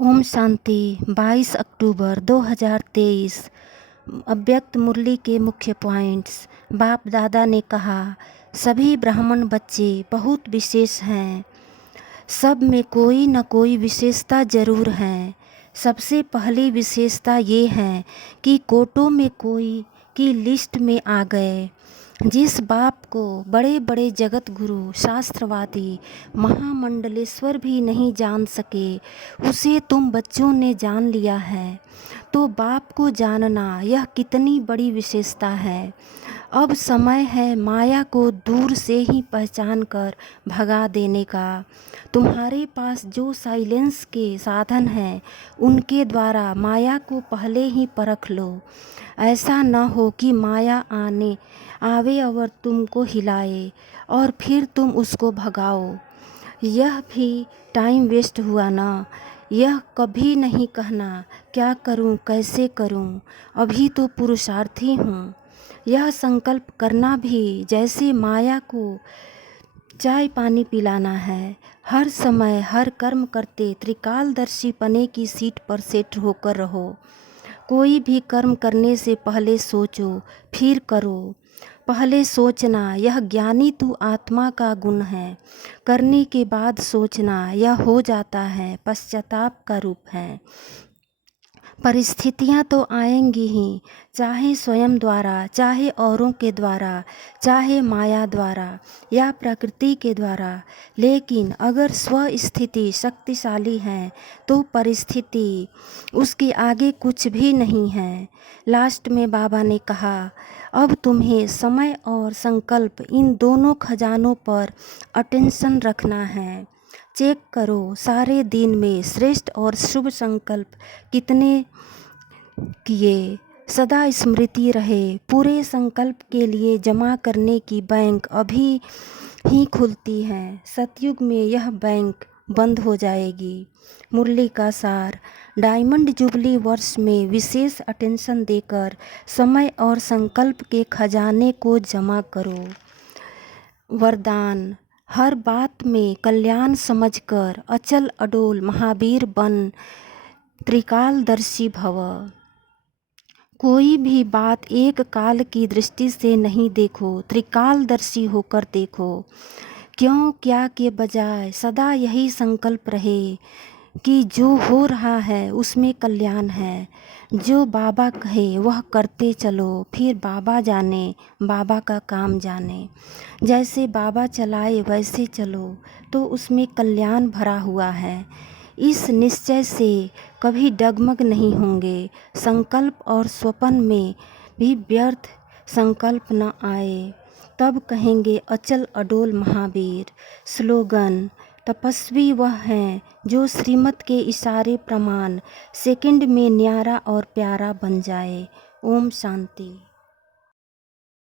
ओम शांति। 22 अक्टूबर 2023। अव्यक्त मुरली के मुख्य पॉइंट्स। बाप दादा ने कहा, सभी ब्राह्मण बच्चे बहुत विशेष हैं। सब में कोई न कोई विशेषता जरूर है। सबसे पहली विशेषता ये है कि कोटों में कोई की लिस्ट में आ गए। जिस बाप को बड़े बड़े जगत गुरु, शास्त्रवादी, महामंडलेश्वर भी नहीं जान सके, उसे तुम बच्चों ने जान लिया है। तो बाप को जानना यह कितनी बड़ी विशेषता है। अब समय है माया को दूर से ही पहचान कर भगा देने का। तुम्हारे पास जो साइलेंस के साधन हैं, उनके द्वारा माया को पहले ही परख लो। ऐसा न हो कि माया आवे और तुमको हिलाए और फिर तुम उसको भगाओ। यह भी टाइम वेस्ट हुआ ना। यह कभी नहीं कहना क्या करूं, कैसे करूं, अभी तो पुरुषार्थी हूं। यह संकल्प करना भी जैसे माया को चाय पानी पिलाना है। हर समय हर कर्म करते त्रिकालदर्शी पने की सीट पर सेट होकर रहो। कोई भी कर्म करने से पहले सोचो, फिर करो। पहले सोचना यह ज्ञानी तू आत्मा का गुण है। करने के बाद सोचना यह हो जाता है पश्चाताप का रूप है। परिस्थितियाँ तो आएंगी ही, चाहे स्वयं द्वारा, चाहे औरों के द्वारा, चाहे माया द्वारा या प्रकृति के द्वारा। लेकिन अगर स्वस्थिति शक्तिशाली है तो परिस्थिति उसके आगे कुछ भी नहीं है। लास्ट में बाबा ने कहा, अब तुम्हें समय और संकल्प इन दोनों खजानों पर अटेंशन रखना है। चेक करो सारे दिन में श्रेष्ठ और शुभ संकल्प कितने किए। सदा स्मृति रहे, पूरे संकल्प के लिए जमा करने की बैंक अभी ही खुलती है। सतयुग में यह बैंक बंद हो जाएगी। मुरली का सार। डायमंड जुबली वर्ष में विशेष अटेंशन देकर समय और संकल्प के खजाने को जमा करो। वरदान। हर बात में कल्याण समझकर अचल अडोल महावीर बन त्रिकालदर्शी भव। कोई भी बात एक काल की दृष्टि से नहीं देखो, त्रिकालदर्शी होकर देखो। क्यों क्या के बजाय सदा यही संकल्प रहे कि जो हो रहा है उसमें कल्याण है। जो बाबा कहे वह करते चलो, फिर बाबा जाने, बाबा का काम जाने। जैसे बाबा चलाए वैसे चलो तो उसमें कल्याण भरा हुआ है। इस निश्चय से कभी डगमग नहीं होंगे। संकल्प और स्वप्न में भी व्यर्थ संकल्प न आए, तब कहेंगे अचल अडोल महावीर। स्लोगन। तपस्वी वह है जो श्रीमत के इशारे प्रमाण सेकंड में न्यारा और प्यारा बन जाए। ओम शांति।